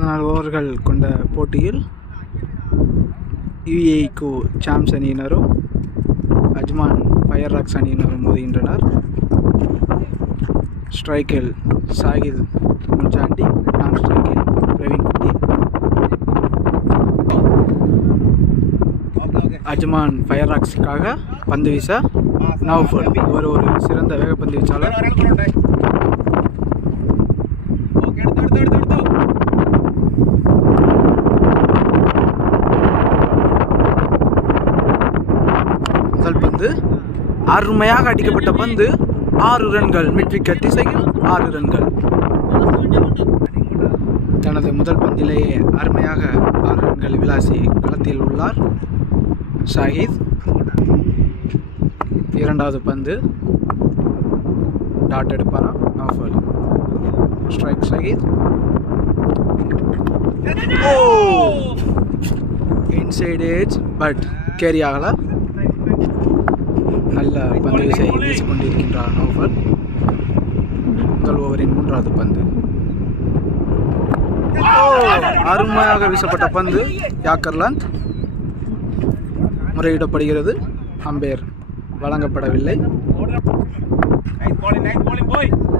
14 ஓவர்கள் கொண்ட போட்டியில் யுஏஇக்கு சாம்ஸ் அணியினரும் அஜ்மான் ஃபயர் ராக்ஸ் அணியினரும் மோதுகின்றனர். ஸ்ட்ரைக்கில் சாகித் முன்சாண்டி, நான் ஸ்ட்ரைக்கில் பிரவீன் குட்டி. அஜ்மான் ஃபயர் ராக்ஸுக்காக பந்து வீச நௌஃபல். இவர் ஒரு சிறந்த வேகப்பந்து வீச்சாளர். முதல் பந்து அருமையாக அடிக்கப்பட்ட பந்து, 6 ரன்கள். மிட் விக்கெட் திசையில் 6 ரன்கள். தனது முதல் பந்திலேயே அருமையாக 6 ரன்கள் விளாசி களத்தில் உள்ளார் ஷாஹித். இரண்டாவது பந்து டாட் எடுப்பாரா Naufal. Strike Shahid. Inside edge but carry ஆகல. நல்ல பந்து வீசை வீசிக்கொண்டிருக்கின்றார் நௌஃபல். முதல் ஓவரின் 3வது பந்து அருமையாக வீசப்பட்ட பந்து, யாக்கர்லாந்து. முறையிடப்படுகிறது. அம்பேர் வழங்கப்படவில்லை.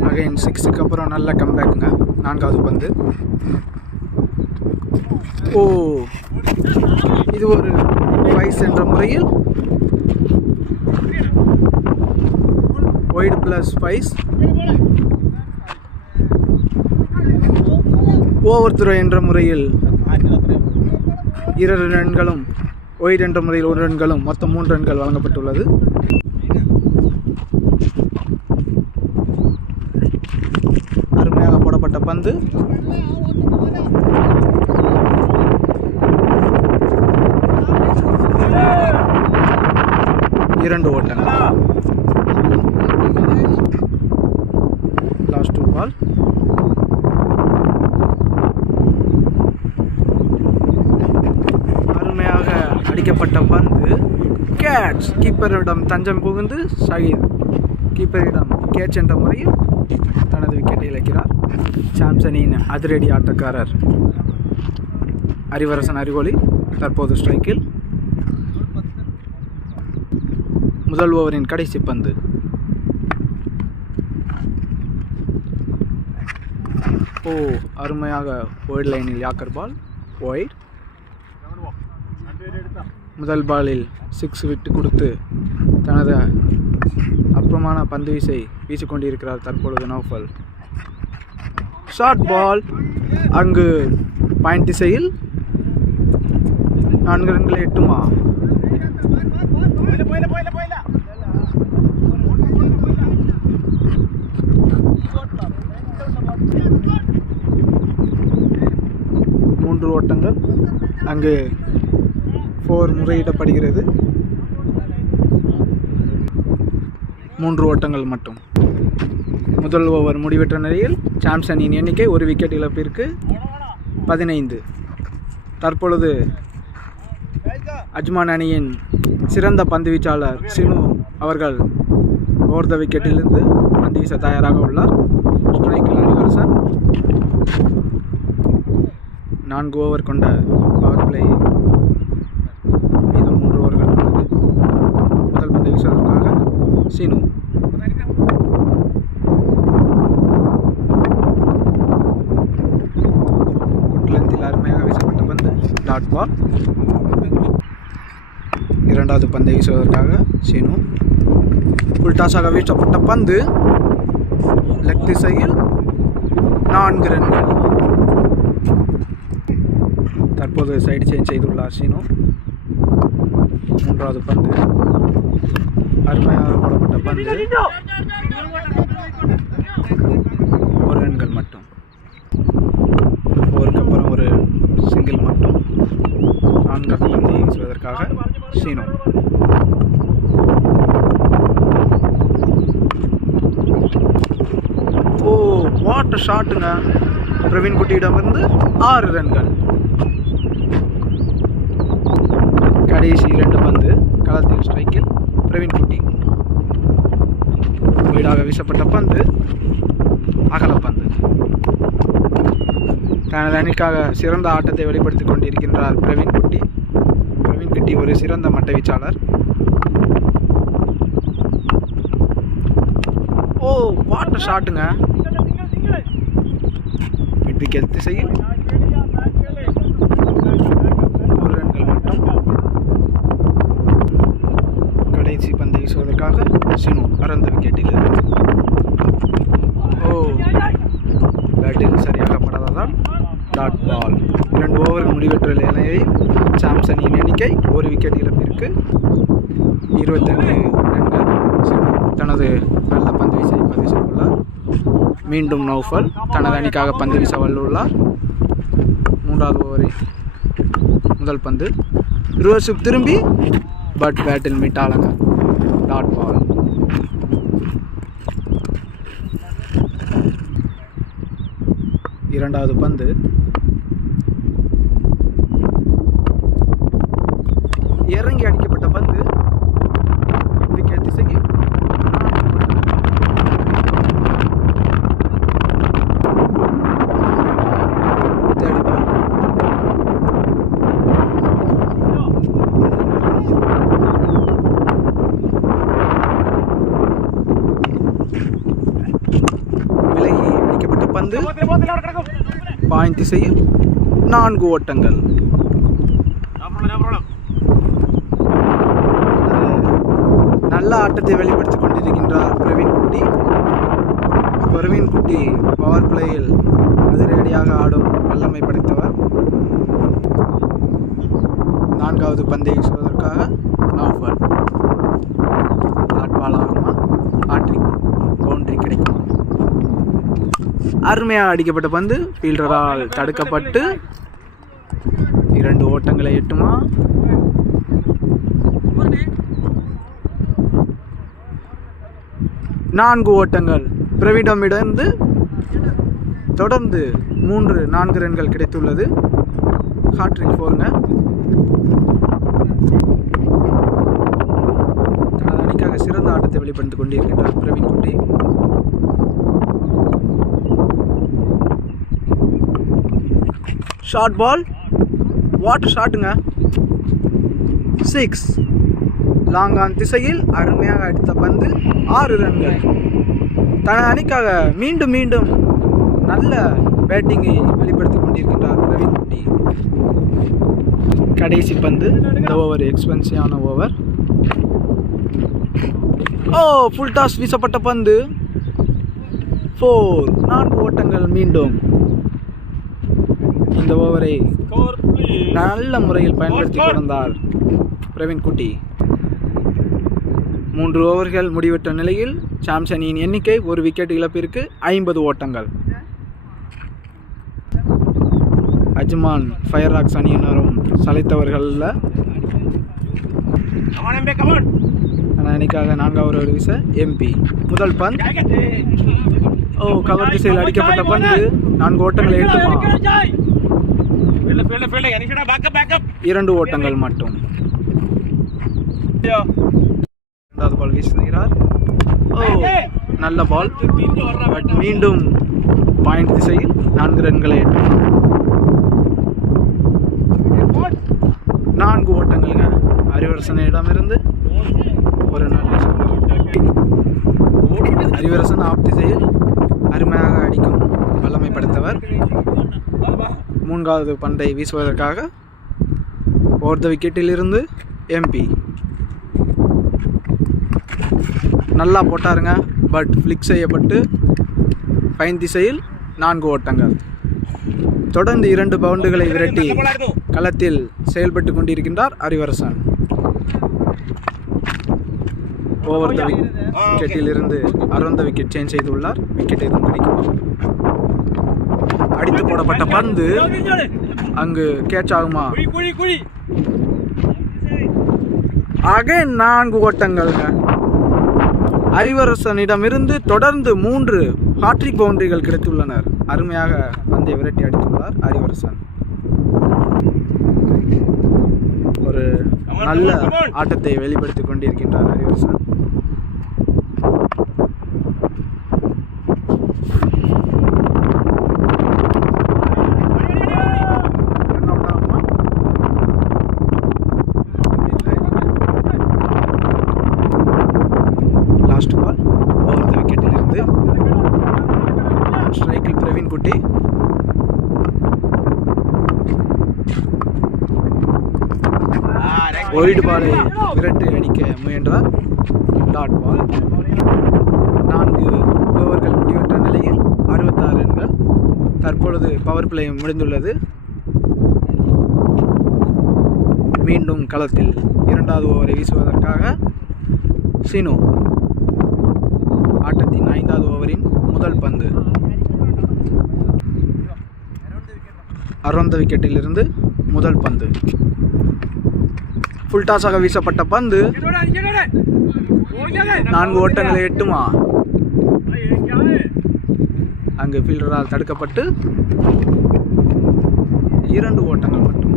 அகைன் 6க்கு அப்புறம் நல்ல கம்பேக்குங்க. 4வது பந்து. இது ஒரு வைஸ் என்ற முறையில் ஒயிட் பிளஸ் 5 ஓவர் த்ரோ என்ற முறையில் 2 ரன்களும், ஒயிட் என்ற முறையில் 1 ரன்களும், மொத்தம் 3 ரன்கள் வழங்கப்பட்டுள்ளது. அருமையாக போடப்பட்ட பந்து, இரண்டு ஓட்டங்கள். லாஸ்ட் 2 பால். அருமையாக அடிக்கப்பட்ட பந்து, கேட்ச். கீப்பரிடம் தஞ்சம் புகுந்து ஷாஹித் கீப்பரிடம் கேட்ச் என்ற முறையில் தனது விக்கெட்டை இழக்கிறார். சாம்சனின் அதிரடி ஆட்டக்காரர் அறிவரசன் அறிவொளி தற்போது ஸ்ட்ரைக்கில். முதல் ஓவரின் கடைசி பந்து அருமையாக ஒயிட் லைனில் யாக்கர் பால், ஒயிட். முதல் பாலில் 6 விட்டு கொடுத்து தனது அற்புதமான பந்து வீசை வீசிக்கொண்டிருக்கிறார் தற்பொழுது நௌஃபல். ஷார்ட் பால், அங்கு பாயிண்ட் திசையில் 4 ரன்களை எட்டுமா? மூன்று ஓட்டங்கள். அங்கு 4 முறையிடப்படுகிறது. 3 ஓட்டங்கள் மட்டும். முதல் ஓவர் முடிவெற்ற நிலையில் சாம்சனின் எண்ணிக்கை 1 விக்கெட் இழப்பிற்கு 15. தற்பொழுது அஜ்மான் அணியின் சிறந்த பந்து வீச்சாளர் சினு அவர்கள் ஓவர் த விக்கெட்டிலிருந்து பந்து வீச தயாராக உள்ளார். ஸ்ட்ரைக்கில் அறிவரசன். 4 ஓவர் கொண்ட பவர் பிளே. மீதம் 3 ஓவர்கள் உள்ளது. முதல் பந்து வீசுவதற்காக சினு. குட்லந்தில் அருமையாக வீசப்பட்ட பந்து, டாட் பால். இரண்டாவது பந்தை வீசுவதற்காக சினு. புல்டாஸாக வீசப்பட்ட பந்து, லெக் திசையில் 4 ரன்கள். தற்போது சைடு சேஞ்ச் செய்துள்ளார் சினு. மூன்றாவது பந்து அருமையாக போடப்பட்ட பந்து, 1 ரன்கள் மட்டும். 4க்கு அப்புறம் ஒரு சிங்கிள் மட்டும். 4வது பந்தை வீசுவதற்காக சீனோ. வாட் ஷாட்டுங்க. பிரவீன் குட்டியிடமிருந்து 6 ரன்கள். கடைசி 2 பந்து களத்தில் ஸ்ட்ரைக்கில் பிரவீன் குட்டி. வீடாக வீசப்பட்ட பந்து, அகல பந்து. தனது அணிக்காக சிறந்த ஆட்டத்தை வெளிப்படுத்திக் கொண்டிருக்கின்றார் பிரவீன் குட்டி. பிரவீன் குட்டி ஒரு சிறந்த மட்டை வீச்சாளர். ஓ வாட்டர் ஷாட்டுங்க. மிட் விக்கெட் திசையில் 1 ரன்கள் மட்டும். கடைசி பந்தை வீசுவதற்காக சினு அறந்த விக்கெட்டில் இருந்தது. ஓ பேட்டில் சரியாக படாததால் டாட் பால். 2 ஓவர்கள் முடிவெற்ற நிலையில் சாம்சனின் எண்ணிக்கை 1 விக்கெட் இழப்பிற்கு 22 ரன்கள். சினு தனது நல்ல பந்து வீசை பதிவு செய்துள்ளார். மீண்டும் நௌஃபல் தனது அணிக்காக பந்து வீச வல்லுள்ளார். 3வது ஓவரில் முதல் பந்து ரிவர்ஸ் திரும்பி பட் பேட்டில் மீட்டாளங்க. Dot ball. இரண்டாவது பந்து இறங்கி அடிக்கப்பட்ட பந்து விக்கெட் திசையில் தேர்ட் பால். விலகி அடிக்கப்பட்ட பந்து பாயிண்ட் திசையில் 4 ஓட்டங்கள். நல்ல ஆட்டத்தை வெளிப்படுத்திக் கொண்டிருக்கின்றார் பிரவீன் குட்டி. பிரவீன் குட்டி பவர் பிளேயில் அதிரடியாக ஆடும் வல்லமை படைத்தவர். 4வது பந்தை வீசுவதற்காக நௌஃபல். டாட் பால் ஆகுமா, ஹாட்ரிக் பவுண்டரி கிடைக்குமா? அருமையாக அடிக்கப்பட்ட பந்து ஃபீல்டரால் தடுக்கப்பட்டு 2 ஓட்டங்களை எட்டுமா? நான்கு ஓட்டங்கள் பிரவீனிடமிருந்து தொடர்ந்து 3-4 ரன்கள் கிடைத்துள்ளது. ஹாட்ரிக் 4ங்க. தனது அணிக்காக சிறந்த ஆட்டத்தை வெளிப்படுத்திக் கொண்டிருக்கின்றார் பிரவீன் குட்டி. ஷார்ட் பால், வாட்டர் ஷாட்டுங்க. 6. லாங் ஆன் திசையில் அருமையாக அடித்த பந்து 6 ரன்கள். தனது அணிக்காக மீண்டும் மீண்டும் நல்ல பேட்டிங்கை வெளிப்படுத்திக் கொண்டிருக்கின்றார் பிரவீன் குட்டி. கடைசி பந்து இந்த ஓவர் எக்ஸ்பென்சிவான ஓவர். ஓ ஃபுல் டாஸ் வீசப்பட்ட பந்து 4. 4 ஓட்டங்கள். மீண்டும் இந்த ஓவரை நல்ல முறையில் பயன்படுத்தி கொண்டார் பிரவீன் குட்டி. 3 ஓவர்கள் முடிவெற்ற நிலையில் சாம்சனின் எண்ணிக்கை 1 விக்கெட் இழப்பிற்கு 50 ஓட்டங்கள். அஜ்மான் ஃபயர் ராக்ஸ் அணியினரும் சளைத்தவர்களில் அணிக்காக 4வது ஓவர் வீச எம்பி. முதல் பந்த் கவர் திசையில் அடிக்கப்பட்ட பந்து 4 ஓட்டங்களை எட்டுமா? 2 ஓட்டங்கள் மட்டும். 2வது பால் வீசுகிறார். நல்ல பால், பட் மீண்டும் பாயிண்ட் திசையில் 4 ரன்களை எட்டும். 4 ஓட்டங்கள்ங்க. ஹரிவர்சனிடமிருந்து ஒரு நல்ல ஹரிவர்சன் ஆஃப் திசையில் அருமையாக அடிக்கும் வல்லமை படைத்தவர். 3வது பந்தை வீசுவதற்காக ஓவர் த விக்கெட்டில் இருந்து எம்பி. நல்லா போட்டாருங்க, பட் ஃப்ளிக் செய்யப்பட்டு பைன் திசையில் 4 ஓட்டங்கள். தொடர்ந்து 2 பவுண்டுகளை விரட்டி களத்தில் செயல்பட்டு கொண்டிருக்கின்றார் ஹரிவர்சன். ஓவர் த விக்கெட்டில் இருந்து அரௌண்ட் த விக்கெட் சேஞ்ச் செய்துள்ளார். விக்கெட் எதுவும் கிடைக்கும். அடித்து போடப்பட்ட பந்து அங்கு கேட்ச் ஆகுமா? அகைன் 4 ஓட்டங்கள்ங்க. ஹரிவர்சனிடமிருந்து தொடர்ந்து 3 ஹாட்ரிக் பவுண்டரிகள் கிடைத்துள்ளனர். அருமையாக பந்தை விரட்டி அடித்துள்ளார் ஹரிவர்சன். ஒரு நல்ல ஆட்டத்தை வெளிப்படுத்திக் கொண்டிருக்கின்றார் ஹரிவர்சன். பிரவீன் குட்டி. ஒயிட் பாலை விரட்டு அடிக்க முயன்றார். Dot ball. 4 ஓவர்கள் முடிவற்ற நிலையில் 66 ரன்கள். தற்பொழுது பவர் பிளே முடிந்துள்ளது. மீண்டும் களத்தில் 2வது ஓவரை வீசுவதற்காக சீனு. ஆட்டத்தின் 5வது ஓவரின் முதல் பந்து அரௌண்ட் த விக்கெட்டிலிருந்து முதல் பந்து. ஃபுல் டாஸாக வீசப்பட்ட பந்து 4 ஓட்டங்களை எட்டுமா? அங்கு ஃபீல்டரால் தடுக்கப்பட்டு 2 ஓட்டங்கள் மட்டும்.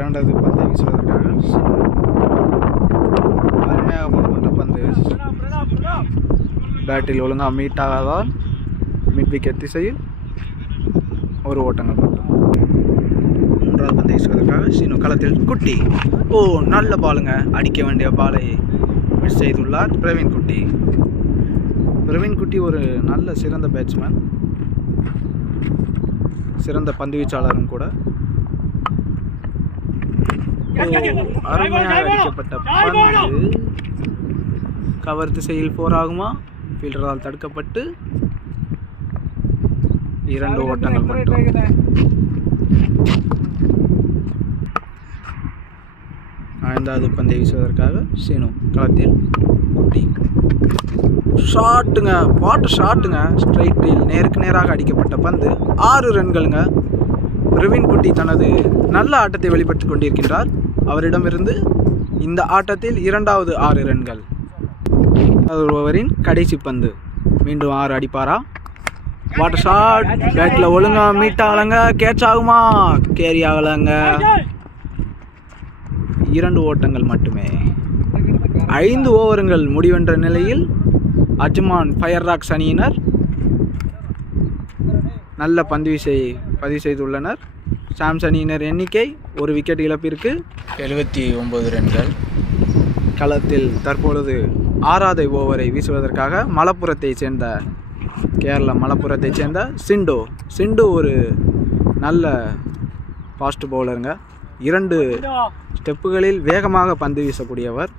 2வது பந்தை வீசுவதற்காக அருமையாக போடப்பட்ட பந்து பேட்டில் ஒழுங்காக மீட் ஆகாதால் மிட் விக்கெட் திசையில் 1 ஓட்டங்கள் மட்டும். 3வது பந்தை வீசுவதற்காக சீனு களத்தில் குட்டி. நல்ல பாலுங்க. அடிக்க வேண்டிய பாலை மிஸ் செய்துள்ளார் பிரவீன் குட்டி. பிரவீன் குட்டி ஒரு நல்ல சிறந்த பேட்ஸ்மேன், சிறந்த பந்து வீச்சாளரும் கூட. அருமையாக அடிக்கப்பட்ட பந்து கவர் திசையில் 4 ஆகுமா? ஃபீல்டரால் தடுக்கப்பட்டு 2 ஓட்டங்கள் மட்டும். 5வது பந்தை வீசுவதற்காக சீனு களத்தில் குட்டி. ஷாட்டுங்க, பாட்டு ஷாட்டுங்க. ஸ்ட்ரைட்டில் நேருக்கு நேராக அடிக்கப்பட்ட பந்து 6 ரன்களுங்க. பிரவீன் குட்டி தனது நல்ல ஆட்டத்தை வெளிப்படுத்திக் கொண்டிருக்கின்றார். அவரிடமிருந்து இந்த ஆட்டத்தில் 2வது 6 ரன்கள். ஓவரின் கடைசி பந்து. மீண்டும் 6 அடிப்பாரா? What a shot. பேட்டில் ஒழுங்கா மீட் ஆகலைங்க. கேட்ச் ஆகுமா? கேரி ஆகலைங்க. 2 ஓட்டங்கள் மட்டுமே. 5 ஓவர்கள் முடிவென்ற நிலையில் அஜ்மான் ஃபயர் ராக்ஸ் அணியினர் நல்ல பந்து வீச்சை பதிவு செய்துள்ளனர். சாம்ஸ் அணியினர் எண்ணிக்கை 1 விக்கெட் இழப்பிற்கு 79 ரன்கள். களத்தில் தற்பொழுது 6வது ஓவரை வீசுவதற்காக மலப்புரத்தைச் சேர்ந்த கேரளா மலப்புரத்தைச் சேர்ந்த சிண்டு ஒரு நல்ல ஃபாஸ்ட் பவுலருங்க. 2 ஸ்டெப்புகளில் வேகமாக பந்து வீசக்கூடியவர்.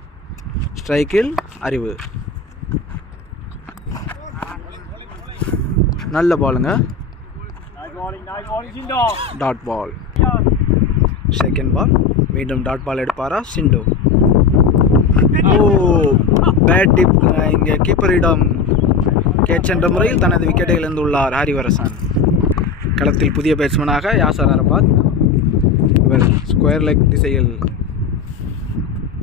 ஸ்ட்ரைக்கில் அறிவு. நல்ல பாலுங்க. Dot ball. Second ball. மீண்டும் டாட் பால் எடுப்பாரா சிண்டு? Bat tip. இங்கே கீப்பரிடம் கேட்ச் என்ற முறையில் தனது விக்கெட்டை இழந்துள்ளார் ஹரிவரசன். களத்தில் புதிய பேட்ஸ்மேனாக யாசர் அரபாத். இவர் ஸ்கொயர் லெக் திசையில்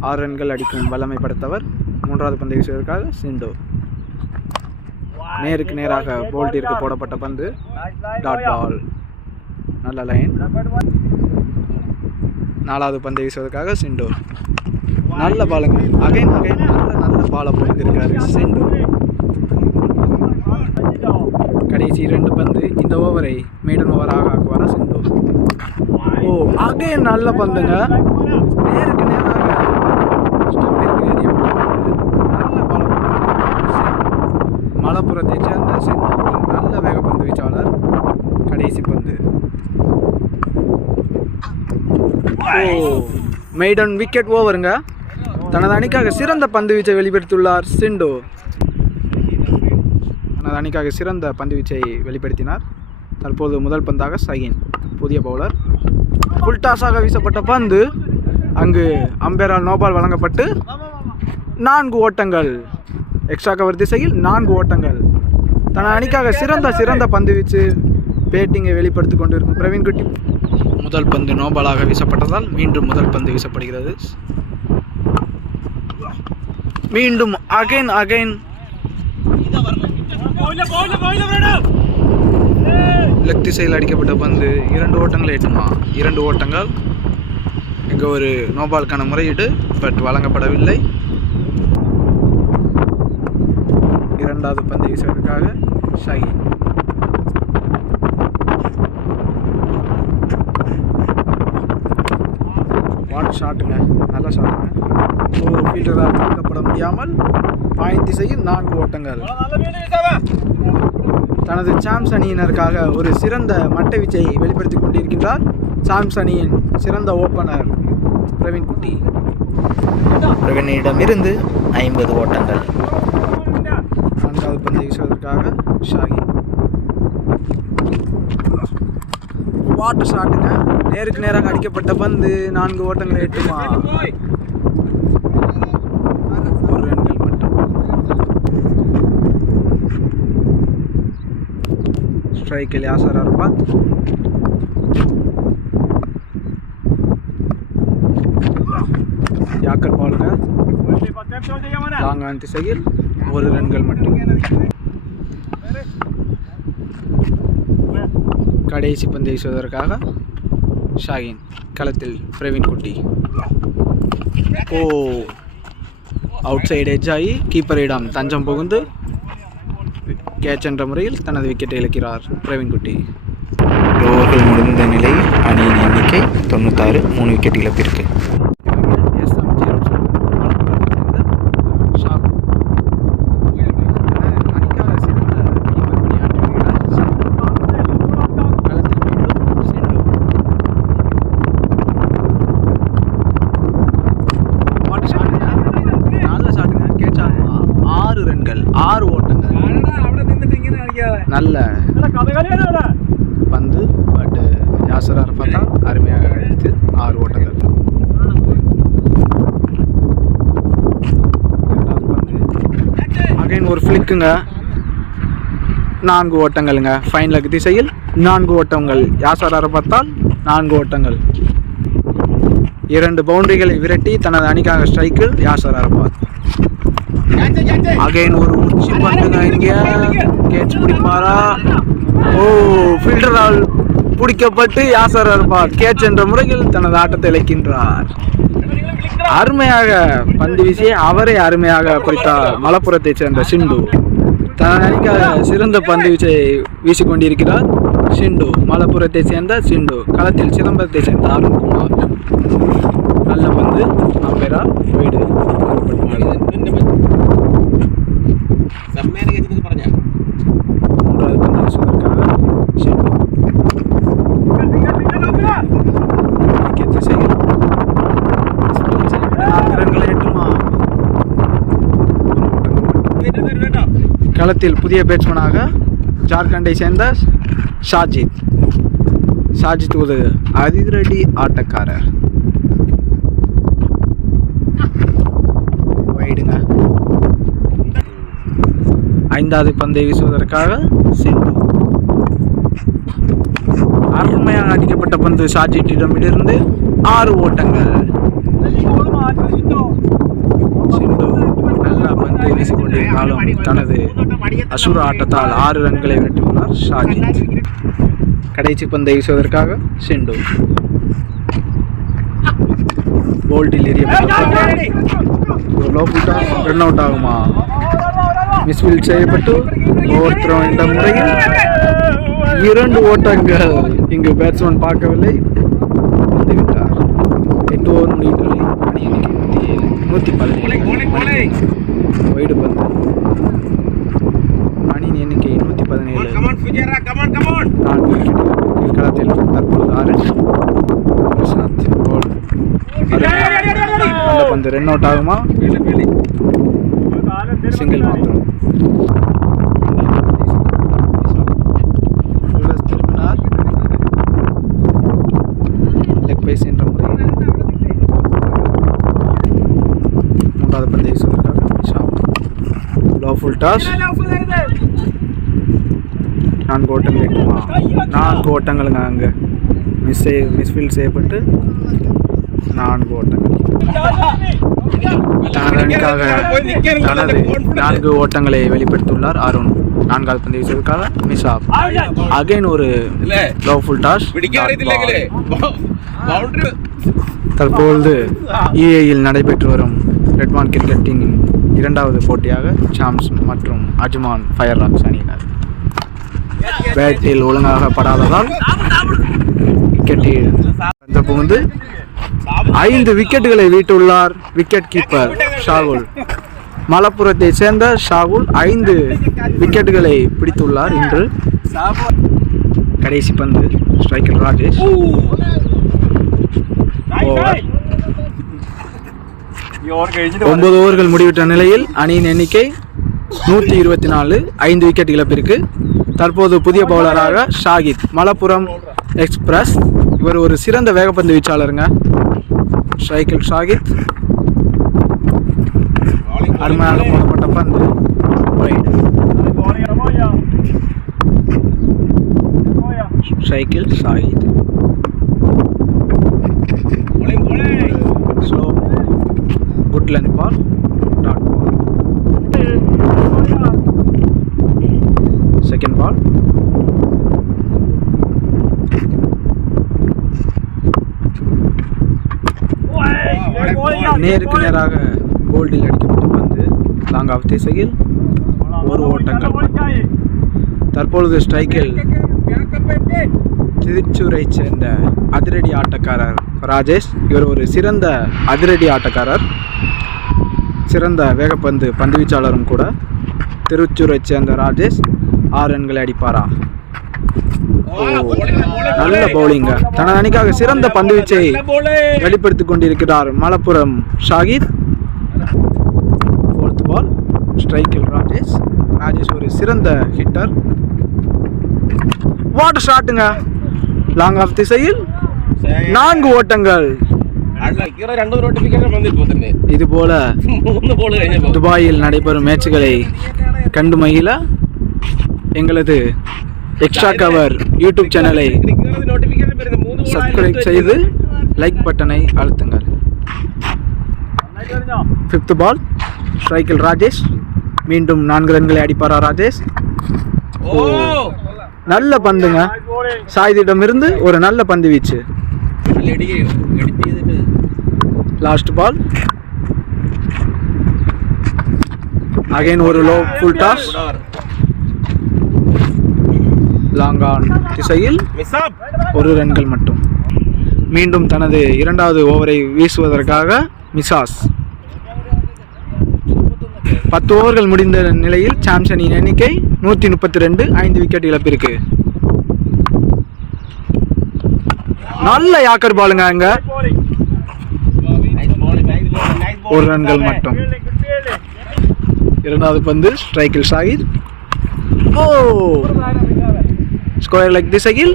6 ரன்கள் அடிக்கும் வல்லமை படைத்தவர். 3வது பந்தை வீசுவதற்காக சிண்டு. நேருக்கு நேராக போல்ட்டிற்கு போடப்பட்ட பந்து டாட் பால். நல்ல லைன். 4வது பந்தை வீசுவதற்காக சிண்டு. நல்ல பாலுங்க. அகைன் நல்ல பாலை போட்டிருக்காரு சிண்டு. கடைசி 2 பந்து. இந்த ஓவரை மேடன் ஓவராக ஆக்குவாரா சிண்டு? அகைன் நல்ல பந்துங்க. நேருக்கு நேராக ஸ்டம்பிற்கு எறியப்பட்ட நல்ல பாலை மலப்புரத்தை சேர்ந்த சிண்டு ஒரு நல்ல வேகப்பந்து வீச்சாளர். கடைசி பந்து. மெய்டன் விக்கெட் ஓவருங்க. தனது அணிக்காக சிறந்த பந்து வீச்சை வெளிப்படுத்தியுள்ளார் சிண்டு. தனது அணிக்காக சிறந்த பந்து வீச்சை வெளிப்படுத்தினார். தற்போது முதல் பந்தாக சகின், புதிய பவுலர். ஃபுல் டாஸாக வீசப்பட்ட பந்து அங்கு அம்பேரால் நோபால் வழங்கப்பட்டு 4 ஓட்டங்கள். எக்ஸ்ட்ரா கவர் திசையில் 4 ஓட்டங்கள். தனது அணிக்காக சிறந்த பந்து வீச்சு பேட்டிங்கை வெளிப்படுத்தி கொண்டிருக்கும் பிரவீன் குட்டி. முதல் பந்து நோபாலாக வீசப்பட்டதால் மீண்டும் முதல் பந்து வீசப்படுகிறது. மீண்டும் அகைன் லெக் திசையில் அடிக்கப்பட்ட பந்து 2 ஓட்டங்கள் எட்டுமா? 2 ஓட்டங்கள். இங்கே ஒரு நோபாலுக்கான முறையீடு பட் வழங்கப்படவில்லை. 2வது பந்தை வீசுவதற்காக ஷாஹி. வாட் ஷாட்டுங்க, நல்ல ஷாட்டுங்க. ஃபீல்டரால் தடுக்கப்பட முடியாமல் பாயிண்ட் திசையில் 4 ஓட்டங்கள். தனது சாம்ஸ் அணியினருக்காக ஒரு சிறந்த மட்டை வீச்சை வெளிப்படுத்தி கொண்டிருக்கின்றார் சாம்ஸ் அணியின் சிறந்த ஓப்பனர் பிரவீன் குட்டி. பிரவீனிடமிருந்து 50 ஓட்டங்கள். 4வது பந்தை வீசுவதற்காக ஷாகி. வாட்டர் ஷாட்டுங்க. நேருக்கு நேராக அடிக்கப்பட்ட பந்து 4 ஓட்டங்களை எட்டுமா? 1 ரன்கள் மட்டும். ஸ்ட்ரைக்கில் யாசர் அரபாத். யாக்கர் பாலுங்க. லாங்கான் திசையில் 1 ரன்கள் மட்டும். கடைசி பந்தை வீசுவதற்காக ஷாகின். களத்தில் பிரவீன் குட்டி. அவுட் சைடு எட்ஜ் ஆகி கீப்பரிடம் தஞ்சம் புகுந்து கேட்ச் என்ற முறையில் தனது விக்கெட்டை இழக்கிறார் பிரவீன் குட்டி. ஓவர்கள் முடிந்த நிலையில் அணியின் எண்ணிக்கை 96, 3 விக்கெட் இழப்பிற்கு. நல்ல பந்து. பட் யாசர் அரபாத் அருமையாக அடித்து 6 ஓட்டங்கள். 2வது பந்து அகைன் ஒரு ஃபிளிக்குங்க. 4 ஓட்டங்களுங்க. ஃபைன் லெக் திசையில் 4 ஓட்டங்கள். யாசர் அரபாத்தால் 4 ஓட்டங்கள். 2 பவுண்டரிகளை விரட்டி தனது அணிக்காக ஸ்ட்ரைக்கில் யாசர் அரபாத். அகைன் ஒரு உச்சி பந்துங்க. இங்கே கேட்ச் பிடிப்பாரா? ஃபீல்டரால் பிடிக்கப்பட்டு யாசர் அரபாத் கேட்ச் என்ற முறையில் தனது ஆட்டத்தை இழக்கின்றார். அருமையாக பந்து வீசி அவரை அருமையாக பிடித்தார் மலப்புரத்தைச் சேர்ந்த சிண்டு. தனது அணிக்காக சிறந்த பந்து வீச்சை வீசிக்கொண்டிருக்கிறார் சிண்டு. மலப்புரத்தை சேர்ந்த சிண்டு. களத்தில் சிதம்பரத்தை சேர்ந்த அருண்குமார். நல்ல பந்து அம்பேரா வீடு. 3வது பந்து வீசுவதற்காக சிண்டு. விக்கெட் திசையில் 4 ரன்களை எட்டுமா? களத்தில் புதிய பேட்ஸ்மேனாக ஜார்க்கண்டை சேர்ந்த ஷாஜித் ஒரு அதிரடி ஆட்டக்காரர். வைடுங்க. 5வது பந்தை வீசுவதற்காக சிண்டு. அருமையாக அடிக்கப்பட்ட பந்து ஷாஜித்திடமிருந்து 6 ஓட்டங்கள். சிண்டு நல்ல பந்து வீசிக்கொண்டிருந்தாலும் தனது அசுர ஆட்டத்தால் 6 ரன்களை வெட்டியுள்ளார் ஷாஜித். கடைசி பந்தை வீசுவதற்காக சிண்டு. போல்ட்டில் எறியப்பட்ட ரன் அவுட் ஆகுமா? மிஸ்ஃபீல்ட் செய்யப்பட்டு ஓவர் த்ரோ என்ற முறையில் 2 ஓட்டங்கள். இங்கு பேட்ஸ்மேன் பார்க்கவில்லை, வந்துவிட்டார். 8 ஓவர் முடிவுகளை அணி எண்ணிக்கை 117. வைடு பந்து. அணியின் எண்ணிக்கை 117. 4 விக்கெட். களத்தில் தற்பொழுது 6 அந்த பந்து ரன் அவுட் ஆகுமா? சிங்கிள் மாத்திரம். திரும்பினார். லெக் பைஸ் என்ற முறையில் 3வது பந்தை வீசுவதற்காக லோ ஃபுல் டாஸ். 4 ஓட்டங்கள் இருக்குமா? 4 ஓட்டங்களுங்க. அங்கே மிஸ்ஃபீல்ட் செய்யப்பட்டு 4 ஓட்டங்கள். தனது அணிக்காக தனது 4 ஓட்டங்களை வெளிப்படுத்தியுள்ளார் அருண். 4வது பந்து வீசுவதற்காக மிசாப். அகைன் ஒரு லோ ஃபுல் டாஸ். தற்பொழுது யுஏஇயில் நடைபெற்று வரும் ரெட்வான் கிரிக்கெட்டின் 2வது போட்டியாக சாம்ஸ் மற்றும் அஜ்மான் ஃபயர் ராக்ஸ் அணியினர் பேட்டில் ஒழுங்காக படாததால் விக்கெட்டில் புகுந்து 5 விக்கெட்டுகளை வீட்டுள்ளார் விக்கெட் கீப்பர் ஷாகுல். மலப்புரத்தை சேர்ந்த ஷாகுல் 5 விக்கெட்டுகளை பிடித்துள்ளார் இன்று. கடைசி பந்து ஸ்ட்ரைக்கர் ராஜேஷ். ஓவர். 9 ஓவர்கள் முடிவிட்ட நிலையில் அணியின் எண்ணிக்கை 124, 5 விக்கெட் இழப்பிற்கு. தற்போது புதிய பவுலராக ஷாகித், மலப்புரம் எக்ஸ்பிரஸ். இவர் ஒரு சிறந்த வேகப்பந்து வீச்சாளருங்க. ஸ்ட்ரைக்கில் ஷாகித். அருமையாக போடப்பட்ட பந்து வைட். ஸ்ட்ரைக்கில் Shahid. Slow good length ball, dot ball. Second ball. நேருக்கு நேராக போல்டில் அடிக்கப்பட்ட பந்து லாங் ஆஃப் திசையில் 1 ஓட்டங்கள். தற்பொழுது ஸ்ட்ரைக்கில் திருச்சூரை சேர்ந்த அதிரடி ஆட்டக்காரர் ராஜேஷ். இவர் ஒரு சிறந்த அதிரடி ஆட்டக்காரர், சிறந்த வேகப்பந்து பந்து வீச்சாளரும் கூட. திருச்சூரை சேர்ந்த ராஜேஷ் 6 ரன்களை அடிப்பாரா? நல்ல பவுலிங்க. தனது அணிக்காக சிறந்த பந்து வீச்சை வெளிப்படுத்திக் கொண்டிருக்கிறார் மலப்புரம் ஷாகித். 4th பால். ஸ்ட்ரைக்கில் ராஜேஷ். ராஜேஷ் ஒரு சிறந்த ஹிட்டர். வாட்டர் ஷாட்டுங்க. லாங் ஆஃப் திசையில் 4 ஓட்டங்கள். இதுபோல துபாயில் நடைபெறும் மேட்சுகளை கண்டு மகிழ எங்களது எக்ஸ்ட்ரா கவர் யூடியூப் சேனலை சப்ஸ்கிரைப் செய்து லைக் பட்டனை அழுத்துங்கள். 5th பால். ஸ்ட்ரைக்கில் ராஜேஷ். மீண்டும் 4 ரன்களை அடிப்பாரா ராஜேஷ்? நல்ல பந்துங்க. சாயிதிடமிருந்து ஒரு நல்ல பந்து வீச்சு. Last ball. அகைன் ஒரு low full toss. Long on திசையில் 1 ரன்கள் மட்டும். மீண்டும் தனது 2வது ஓவரை வீசுவதற்காக மிசாஸ். 10 ஓவர்கள் முடிந்த நிலையில் சாம்சனின் எண்ணிக்கை 132, 5 விக்கெட் இழப்பிற்கு. நல்ல யாக்கர் பாலுங்க. அங்க 1 ரன்கள் மட்டும். 2வது பந்து ஸ்ட்ரைக்கில் ஷாகித். ஸ்கொயர் லெக் திசையில்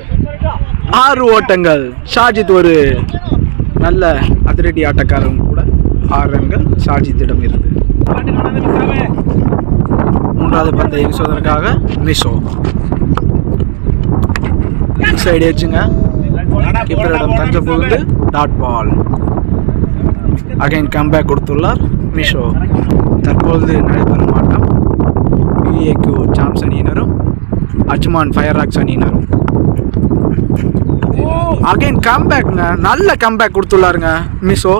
6 ஓட்டங்கள். ஷாஜித் ஒரு நல்ல அதிரடி ஆட்டக்காரரும் கூட. 6 ரன்கள் ஷாஜித்திடம் இருந்து. 3வது பந்தை வீசுவதற்காக மிஷோ. சைடு ஏச்சுங்க. கீப்பரிடம் தஞ்ச புகுந்து டாட் பால். அகைன் கம்பேக் கொடுத்துள்ளார் மிஷோ. தற்பொழுது நடைபெறும் ஆட்டம் விஏக்யூ சாம்ஸ் அணியினரும் அஜ்மான் ஃபயர் ராக்ஸ் அணியினரும். அகைன் கம்பேக்ங்க. நல்ல கம்பேக் கொடுத்துள்ளாருங்க மிஷோ.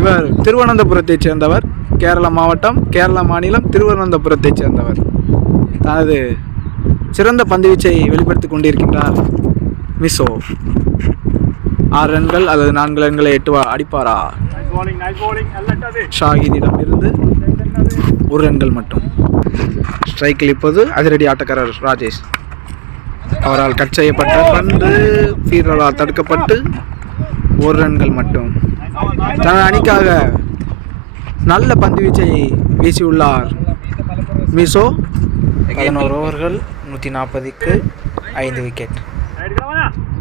இவர் திருவனந்தபுரத்தை சேர்ந்தவர். கேரள மாவட்டம், கேரள மாநிலம், திருவனந்தபுரத்தை சேர்ந்தவர். தனது சிறந்த பந்து வீச்சை வெளிப்படுத்தி கொண்டிருக்கின்றார் மிஷோ. 6 ரன்கள் அல்லது 4 ரன்களை அடிப்பாரா? ஷாகிதிடம் இருந்து 1 ரன்கள் மட்டும். ஸ்ட்ரைக்கில் இப்போது அதிரடி ஆட்டக்காரர் ராஜேஷ். அவரால் கட் செய்யப்பட்ட பந்து ஃபீல்டரால் தடுக்கப்பட்டு 1 ரன்கள் மட்டும். தனது அணிக்காக நல்ல பந்து வீச்சை வீசியுள்ளார் மிஷோ. 11 ஓவர்கள் 140க்கு 5 விக்கெட்.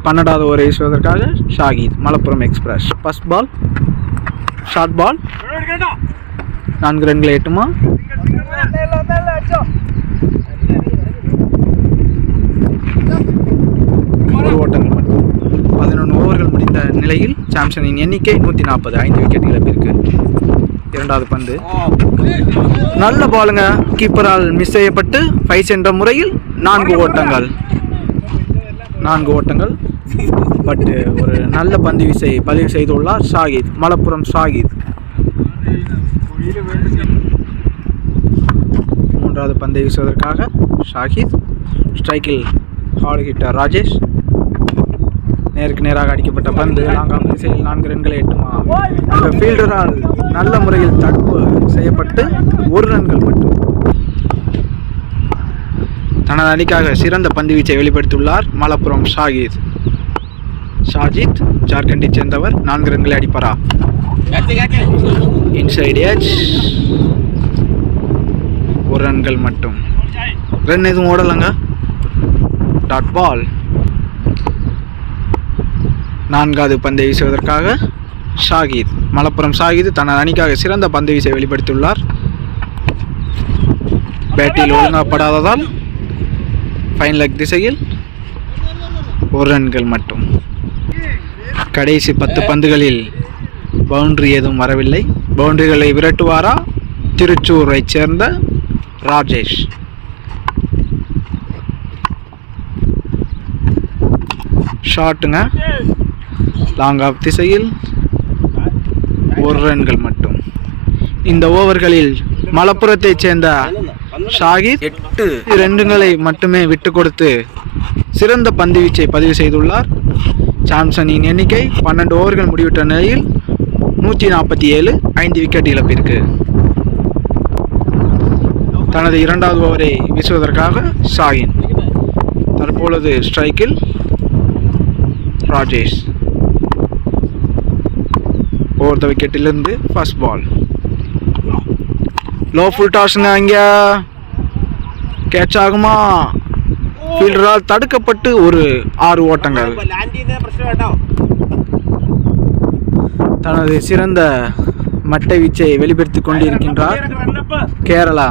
12வது ஓவரை வீசுவதற்காக Shahid, Malappuram express. First ball. Short ball. 4 ரன்களை எட்டுமா? ஒரு ஓட்டங்கள் மட்டும். 11 ஓவர்கள் முடிந்த நிலையில் சாம்சனின் எண்ணிக்கை 140, 5 விக்கெட் இழப்பிற்கு. 2வது பந்து நல்ல பாலுங்க. கீப்பரால் மிஸ் செய்யப்பட்டு 5 என்ற முறையில் 4 ஓட்டங்கள். 4 ஓட்டங்கள். பட் ஒரு நல்ல பந்து வீசை பதிவு செய்துள்ளார் ஷாகித், மலப்புரம் ஷாகித். 3வது பந்தை வீசுவதற்காக ஷாகித். ஸ்ட்ரைக்கில் ஹார்ட் ஹிட்டர் ராஜேஷ். நேருக்கு நேராக அடிக்கப்பட்ட பந்து லாங்காம் திசையில் 4 ரன்களை எட்டுமா. அந்த ஃபீல்டரால் நல்ல முறையில் தடுப்பு செய்யப்பட்டு 1 ரன்கள் மட்டும். தனது அணிக்காக சிறந்த பந்து வீச்சை வெளிப்படுத்தியுள்ளார் மலப்புரம் ஷாஜித். ஜார்க்கண்டை சேர்ந்தவர். 4 ரன்களை அடிப்பாரா. இன்சைட் எட்ஜ் 1 ரன்கள் மட்டும். ரன் எதுவும் ஓடலைங்க. Dot ball. 4வது பந்தை வீசுவதற்காக மலப்புரம் ஷாகித் தனது அணிக்காக சிறந்த பந்து வீச்சை வெளிப்படுத்தியுள்ளார். பேட்டில் ஒழுங்கப்படாததால் ஃபைன் லெக் திசையில் 1 ரன்கள் மட்டும். கடைசி 10 பந்துகளில் பவுண்டரி எதுவும் வரவில்லை. பவுண்டரிகளை விரட்டுவாரா திருச்சூரை சேர்ந்த ராஜேஷ். ஷாட்டுங்க லாங் ஆஃப் திசையில் 1 ரன்கள் மட்டும். இந்த ஓவர்களில் மலப்புரத்தைச் சேர்ந்த ஷாகித் 8 ரன்களை மட்டுமே விட்டு கொடுத்து சிறந்த பந்து வீச்சை பதிவு செய்துள்ளார். சாம்சனின் எண்ணிக்கை 12 ஓவர்கள் முடிவிட்ட நிலையில் 147, 5 விக்கெட் இழப்பிற்கு. தனது 2வது ஓவரை வீசுவதற்காக ஷாகின். தற்பொழுது ஸ்ட்ரைக்கில் ராஜேஷ். ஓவர் த விக்கெட்டிலிருந்து ஃபர்ஸ்ட் பால். லோ ஃபுல் டாஸுங்க. இங்கே கேட்ச் ஆகுமா. ஃபீல்டரால் தடுக்கப்பட்டு ஒரு 6 ஓட்டங்கள். தனது சிறந்த மட்டை வீச்சை வெளிப்படுத்தி கொண்டிருக்கின்றார் கேரளா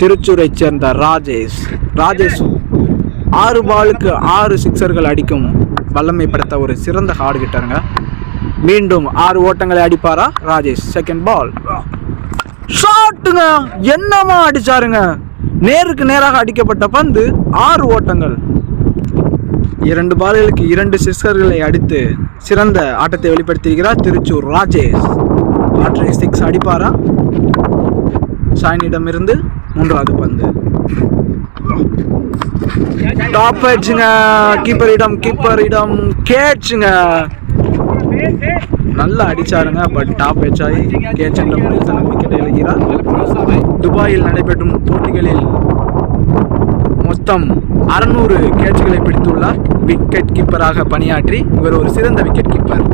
திருச்சூரைச் சேர்ந்த ராஜேஷ். 6 பாலுக்கு 6 சிக்ஸர்கள் அடிக்கும் வல்லமை படைத்த ஒரு சிறந்த ஹார்டு ஹிட்டருங்க. மீண்டும் 6 ஓட்டங்களை அடிப்பாரா ராஜேஷ். Second ball. ஷாட்டுங்க. என்னமா அடிச்சாருங்க. நேருக்கு நேராக அடிக்கப்பட்ட பந்து 6 ஓட்டங்கள். 2 பால்களுக்கு 2 சிக்ஸர்களை அடித்து சிறந்த ஆட்டத்தை வெளிப்படுத்தியிருக்கிறார் திருச்சூர் ராஜேஷ். 6 அடிப்பாரா. ஷாயினிடமிருந்து 3வது பந்து. டாப் எட்ஜுங்க. கீப்பரிடம் கேட்சுங்க. நல்லா அடிச்சாருங்க. பட் டாப் எட்ஜ் ஆகி கேட்ச் என்ற முறையில் தனது விக்கெட்டை இழக்கிறார். துபாயில் நடைபெற்றும் போட்டிகளில் மொத்தம் 600 கேட்சுகளை பிடித்துள்ளார். விக்கெட் கீப்பராக பணியாற்றி இவர் ஒரு சிறந்த விக்கெட் கீப்பர்.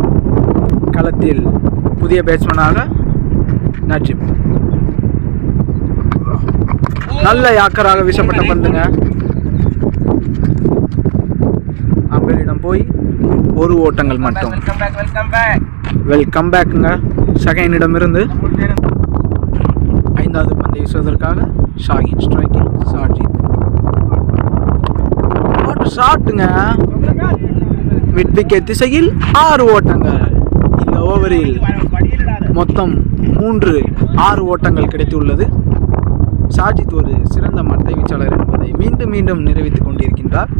களத்தில் புதிய பேட்ஸ்மேனாக நஜீப். நல்ல யாக்கராக வீசப்பட்ட பந்துங்க. அம்பேரிடம் போய் 1 ஓட்டங்கள் மட்டும். வெல்கம் பேக்குங்க. ஷகைனிடமிருந்து 5வது பந்தை வீசுவதற்காக ஷாகின். ஸ்ட்ரைக்கில் ஷாட்டுங்க. மிட் விக்கெட் திசையில் 6 ஓட்டங்கள். இந்த ஓவரில் மொத்தம் 6 ஓட்டங்கள் கிடைத்துள்ளது. ஷாஜித் ஒரு சிறந்த மட்டை வீச்சாளர் என்பதை மீண்டும் மீண்டும் நிரூபித்துக் கொண்டிருக்கின்றார்.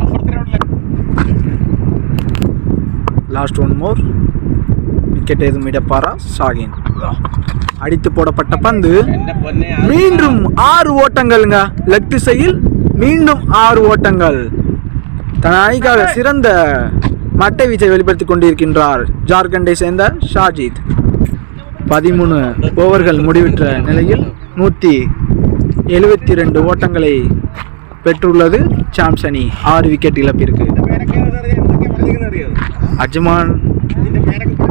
லாஸ்ட் 1 மோர். விக்கெட் எதுவும் இடப்பாரா ஷாகின். அடித்து போடப்பட்ட பந்து மீண்டும் 6 ஓட்டங்கள்ங்க. லெக் திசையில் மீண்டும் 6 ஓட்டங்கள். தன் அணிக்காக சிறந்த மட்டை வீச்சை வெளிப்படுத்திக் கொண்டிருக்கின்றார் ஜார்க்கண்டை சேர்ந்த ஷாஜித். 13 ஓவர்கள் முடிவிட்ட நிலையில் 172 ஓட்டங்களை பெற்றுள்ளது சாம்சனி. 6 விக்கெட் இழப்பிற்கு. அஜ்மான்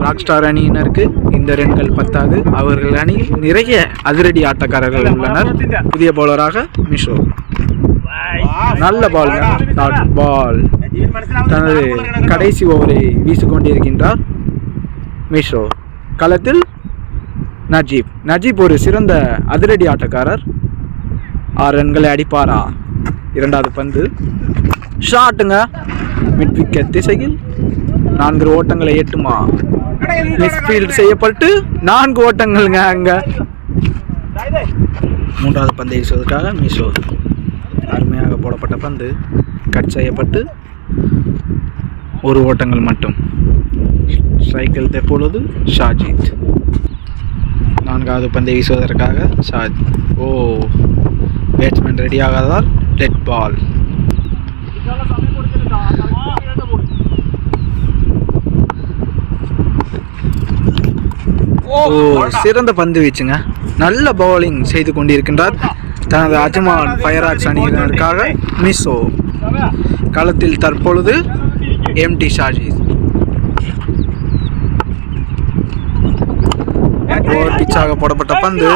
ராக் ஸ்டார் அணியினருக்கு இந்த ரன்கள் பத்தாது. அவர்கள் அணியில் நிறைய அதிரடி ஆட்டக்காரர்கள் உள்ளனர். புதிய பவுலராக மிஷோ. நல்ல பால். டாட் பால். தனது கடைசி ஓவரை வீசிக்கொண்டிருக்கின்றார் மிஷோ. களத்தில் நஜீப் ஒரு சிறந்த அதிரடி ஆட்டக்காரர். 6 ரன்களை அடிப்பாரா. 2வது பந்து. ஷாட்டுங்க. மிட் விக்கெட் திசையில் 4 ஓட்டங்களை எட்டுமா. மிஸ்ஃபீல்ட் செய்யப்பட்டு 4 ஓட்டங்கள்ங்க. அங்க 3வது பந்தை வீசுவதற்காக மிஷோ. அருமையாக போடப்பட்ட பந்து கட் செய்யப்பட்டு 1 ஓட்டங்கள் மட்டும். ஸ்ட்ரைக்கில் தற்பொழுது ஷாஜித். 4வது பந்தை வீசுவதற்காக ஷாஜித். பேட்ஸ்மேன் ரெடி ஆகாததால் டெட் பால். சிறந்த பந்து வீச்சுங்க. நல்ல பவுலிங் செய்து கொண்டிருக்கின்றார் தனது அஜ்மான் ஃபயராக்ஸ் அணியினருக்காக மிசோ. களத்தில் தற்பொழுது எம்டி ஷாஜித். ஓவர் பிச்சாக போடப்பட்ட பந்து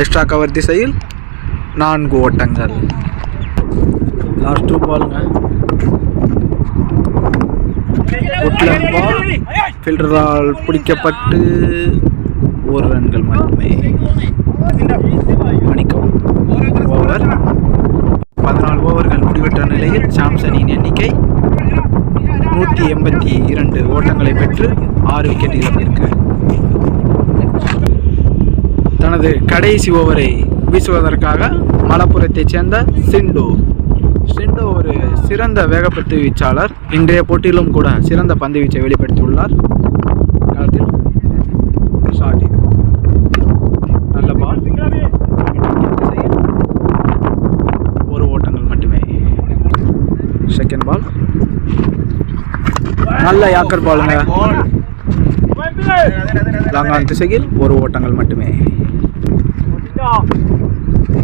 எக்ஸ்ட்ரா கவர் திசையில் 4 ஓட்டங்கள். லாஸ்ட் 2 பாலுங்க. உட்லண்ட் பால் ஃபீல்டரால் பிடிக்கப்பட்டு 1 ரன்கள் மட்டுமே. மணிக்கம் ஓவர் 14 ஓவர்கள் முடிவெற்ற நிலையில் சாம்சனின் எண்ணிக்கை 182 ஓட்டங்களை பெற்று 6 விக்கெட் இழப்பிற்கு. தனது கடைசி ஓவரை வீசுவதற்காக மலப்புரத்தைச் சேர்ந்த சிண்டு ஒரு சிறந்த வேகப்பந்து வீச்சாளர். இன்றைய போட்டியிலும் கூட சிறந்த பந்து வீச்சை வெளிப்படுத்தியுள்ளார். களத்தில் ஷாஜித். நல்ல பால், 1 ஓட்டங்கள் மட்டுமே. செகண்ட் பால் நல்ல யாக்கர் பாலுங்க. லாங்கான் திசையில் 1 ஓட்டங்கள் மட்டுமே.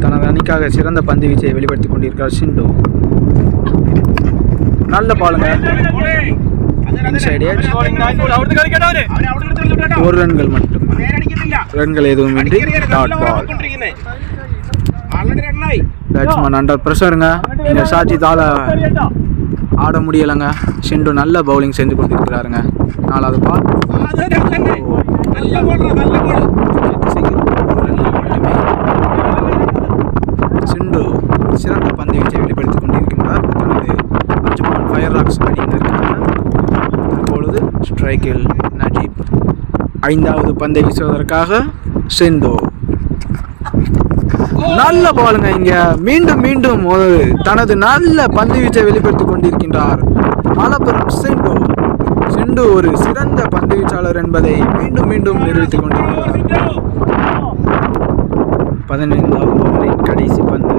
தனது அணிக்காக சிறந்த பந்து வீச்சை வெளிப்படுத்திக் கொண்டிருக்கிறார் சிண்டு. நல்ல பாலுங்க. 1 ரன்கள் மட்டும். ரன்கள் எதுவுமின்றி டாட் பால். பேட்ஸ்மேன் அண்டர் ப்ரெஷருங்க. இங்க ஷாஜித்தால ஆட முடியலைங்க. சிண்டு நல்ல பவுலிங் செஞ்சு கொண்டிருக்கிறாருங்க. 4வது பால். சிண்டு சிறந்த பந்து வீச்சை வெளிப்படுத்திக் கொண்டிருக்கின்றார் தனது அஜ்மான் ஃபயராக்ஸ் அணியினருக்காக. தற்பொழுது ஸ்ட்ரைக்கில் நஜீப். 5வது பந்தை வீசுவதற்காக சிண்டு. நல்ல பாலுங்க. இங்க மீண்டும் தனது நல்ல பந்து வீச்சை வெளிப்படுத்திக் கொண்டிருக்கின்றார் மலப்புரம் சிண்டு ஒரு சிறந்த பந்து வீச்சாளர் என்பதை மீண்டும் நிரூபித்துக் கொண்டிருக்கிறார். 15வது ஓவரின் கடைசி பந்து.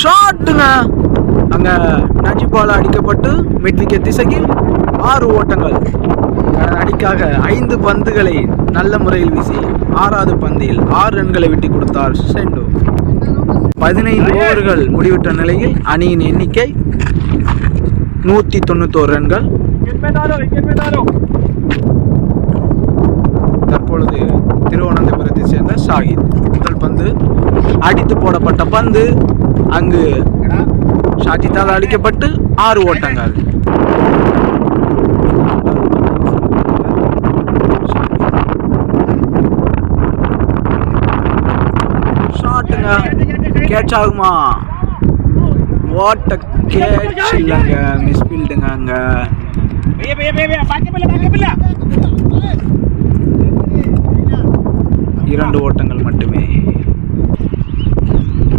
ஷாட்டுங்க. அங்க நஜிபால் அடிக்கப்பட்டு மிட் விக்கெட் திசையில் 6 ஓட்டங்கள். அணிக்காக 5 பந்துகளை நல்ல முறையில் வீசி 6வது பந்தில் 6 ரன்களை விட்டு கொடுத்தார் செண்டு. 15 ஓவர்கள் முடிவிட்ட நிலையில் அணியின் எண்ணிக்கை 191 ரன்கள். தற்பொழுது திருவனந்தபுரத்தை சேர்ந்த ஷாஹித். முதல் பந்து அடித்து போடப்பட்ட பந்து அங்கு ஷாஜித்தால் அளிக்கப்பட்டு 6 ஓட்டங்கள். ஷாட்டுங்க. கேட்ச் ஆகுமா? What a catch. இல்லைங்க, மிஸ் ஃபீல்டுங்க. அங்க 2 ஓட்டங்கள் மட்டுமே.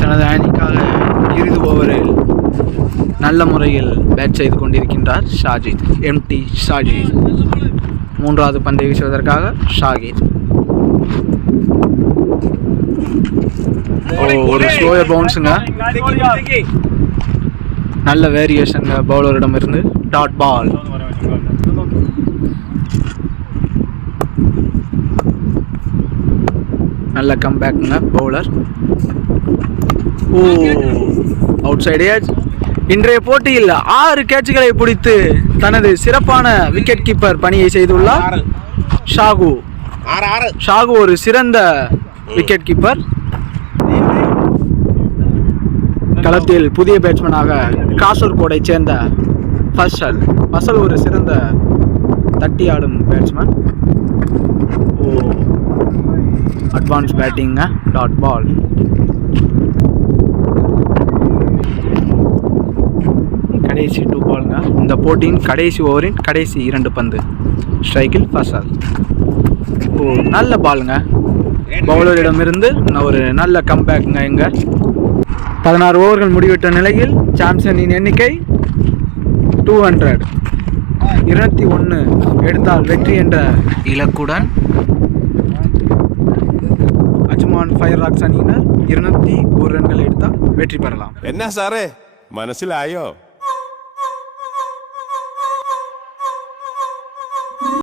தனது அணிக்காக இறுதி ஓவரில் நல்ல முறையில் பேட் செய்து கொண்டிருக்கின்றார் ஷாஜித். எம்டி ஷாஜித். 3வது பந்தை வீசுவதற்காக ஷாஹித். ஒரு ஸ்லோயர் பவுன்ஸுங்க. நல்ல வேரியேஷன் பவுலரிடம் இருந்து. Dot ball. நல்ல கம்பேக்குங்க பவுலர். Outside edge. இன்றைய போட்டியில் 6 கேட்சுகளை பிடித்து தனது சிறப்பான விக்கெட் கீப்பர் பணியை செய்துள்ளார் ஷாகு ஒரு சிறந்த விக்கெட் கீப்பர். களத்தில் புதிய பேட்ஸ்மேனாக காசர்கோடை சேர்ந்த ஃபசல் ஒரு சிறந்த தட்டி ஆடும் பேட்ஸ்மேன். அட்வான்ஸ் பேட்டிங்க. Dot ball. கடைசி 2 பாலுங்க. இந்த போட்டியின் கடைசி ஓவரின் கடைசி 2 பந்து. ஸ்ட்ரைக்கில் ஃபசல். நல்ல பாலுங்க. பவுலரிடமிருந்து ஒரு நல்ல கம்பேக்குங்க. இங்க 16 ஓவர்கள் முடிவிட்ட நிலையில் சாம்சனின் எண்ணிக்கை 200. 201 எடுத்தால் வெற்றி என்ற இலக்குடன் அஜ்மான் ஃபயராக்ஸ் அணியினர் 201 ரன்கள் எடுத்தால் வெற்றி பெறலாம். என்ன சாரே மனசில் ஆயோ?